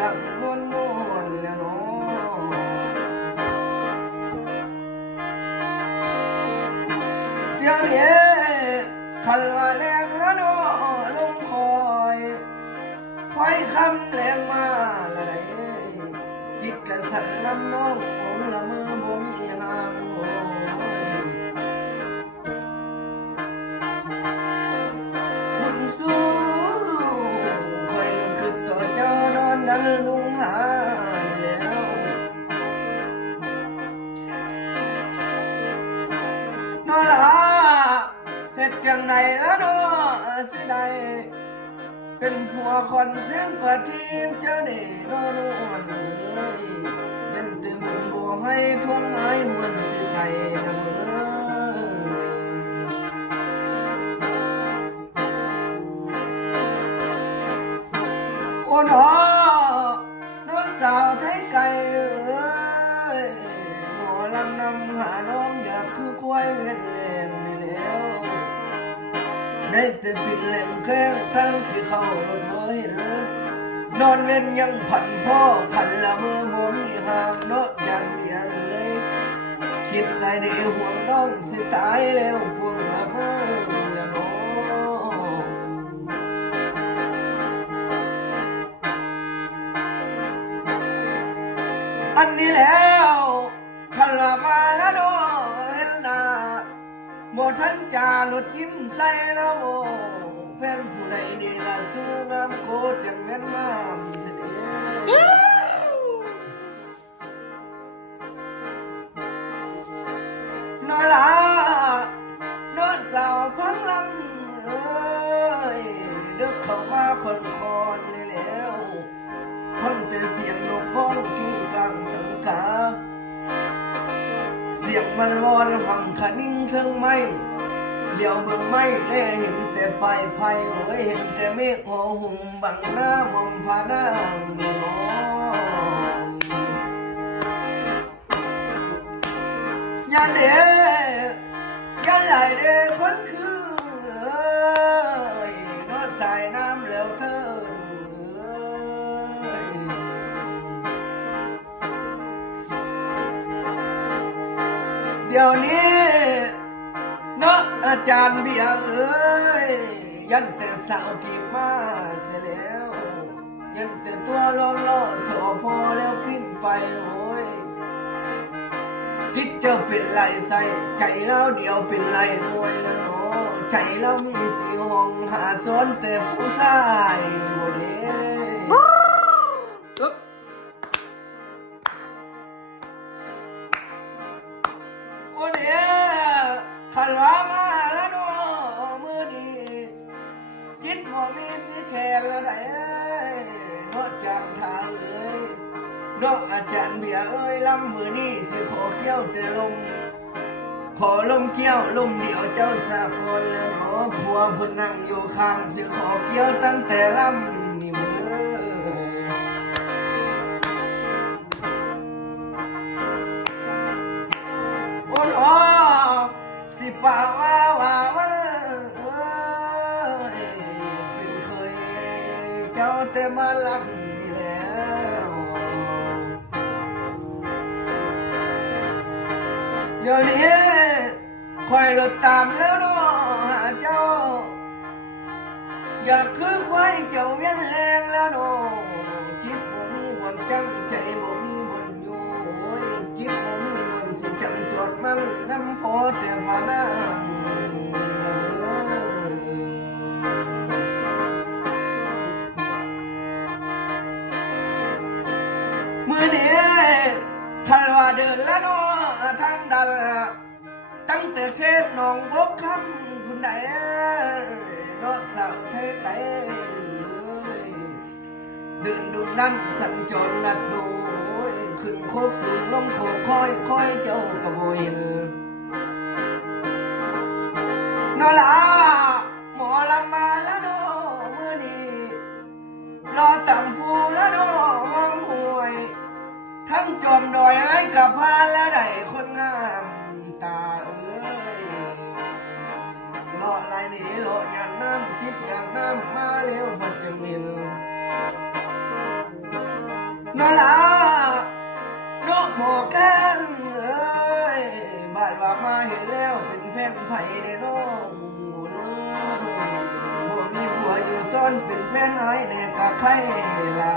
ดังนวลนวลแล้วเนาะเดี๋ยวนี้คันว่าแรงแล้วเนาะลงคอยคำแรงมาละไดจิตกระสันลำน้ององละเมอบ่มีห่างโอ้ยบุญสู้คอยนึกคือต่อเจ้านอนดันลุงหาแล้วนอละเฮ็ดจังไหนแล้วเนาะสิได้เป็นผัวคนเพียงประทีปเจ้านี่นอนวนเลยเป็นตื่นบุญบัวให้ทุ่งไม้หวนสิไก่ละเมอโอ้หนอน้องสาวไทยไก่เอ้ยหมอลำนำหาน้องอยากคือควายเวทแรงนี่แล้วได้แต่ปิดแหล่งแข้งทั้งสิเข้ารถบ่เห็นนอนเว้นยังผันพ่อผันละเมอบ่มีห่างเนาะยันเมียเอ้ยคิดไรในห่วงน้องสิตายแล้วพวงละเมอละเนาะอันนี้แล้วคันละมาแล้วเนาะเห็นหน้าบ่ทันจาหลุดยิ้มใส่แล้วโอ้แฟนผู้ใดนี่ละสู้งามโคจังแม่นงามเถิดเด้นอละนอสาวพังลำเอ้ยเดึกเข้ามาคนเลยแล้วพังแต่เสียงนกพ้องที่กลางสังกาเสียงมันวอนฟังขนิ่งเทิงไม้เลี้ยวเบิ่งไม่แลเห็นแต่ปลายไผ่โอ้ยเห็นแต่เมฆห่อหุ้มบังหน้ามองผานางเนาะยันเด้ยันไหลเด้คนคือเอ้ยนอสายน้ำแล้วเธอเดี๋ยวนี้เนาะอาจารย์เบียร์เอ้ยยันแต่สาวกีบมาเสียแล้วยันแต่ตัวร้องล้อสอพอแล้วปิ้นไปโอ้ยจิตเจ้าเป็นไรใส่ใจเราเดียวเป็นไรหน่วยแล้วเนาะใจเรามีสีห้องหาซ้อนแต่ผู้ชายบ่เด้โอ้เด้ขันว่ามาแล้วเนาะมือนี้จิตบ่มีสิแค่แล้วได้เนาะจำทางเอ้ยเนาะอาจารย์เบียร์เอ้ยลำมือนี้สิขอเกี่ยวแต่ลมขอลมเกี่ยวลมเดียวเจ้าสากลแล้วเนาะผัวเพิ่นนั่งอยู่ข้างสิขอเกี่ยวตั้งแต่ลำนี่มือโอ้โหสิป่าว่ามันเอ้ยเป็นเคยเจ้าแต่มาลับนี่แล้วเดี๋ยวนี้คอยรถตามแล้วเนาะหาเจ้าอยากคือควายเจ้าเวียนแรงแล้วเนาะจิตบ่มีบ่อนจังใจบ่มีบ่อนอยู่โอ้ยจิตบ่มีบ่อนสิจำจดมันน้ำพอแต่พานางเมื่อนี้คันว่าเดินแล้วเนาะทางดันตั้งแต่เทศหนองบกคำคุณใดเนาะสาวไทยไก่เดินดุดันสัญจรลัดดูขึ้นโคกสูงลงโคกค่อยเจ้ากระโบยนอละหมอลำมาแล้วเนาะเมื่อนี้รอต่ำผู้แล้วเนาะวังหวยทั้งจอมดอยไอ้กับพานแล้วได้คนงามตาเอ้ยรอลายนี้รอยันน้ำสิบยันน้ำมาเร็วพัดจะมิล นอลาโนหมอกันเอ้ยบ้านว่ามาเห็นแล้วเป็นแฟนไผ่ในน้องบ่มีผัวอยู่ซ่อนเป็นแฟนไอ้แน่กะใครล่ะ